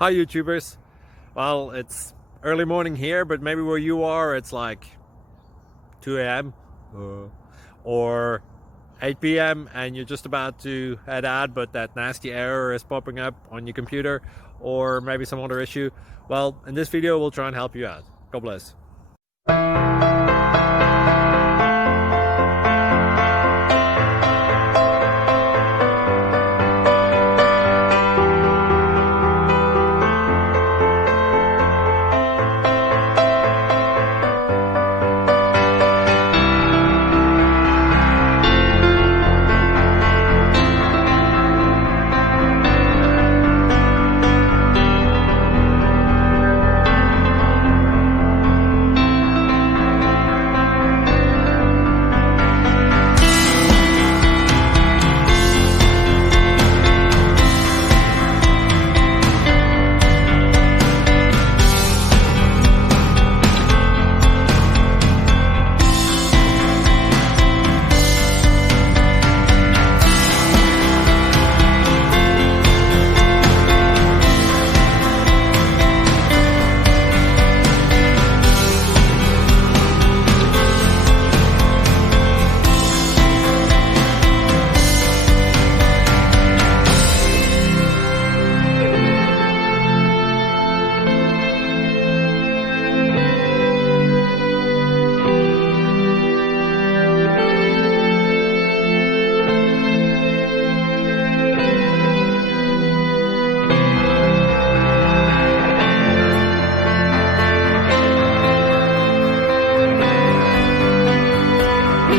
Hi YouTubers. Well, it's early morning here, but maybe where you are it's like 2 a.m. or 8 p.m. and you're just about to head out, but that nasty error is popping up on your computer, or maybe some other issue. Well, in this video we'll try and help you out. God bless.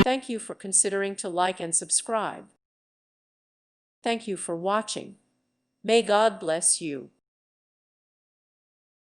Thank you for considering to like and subscribe. Thank you for watching. May God bless you.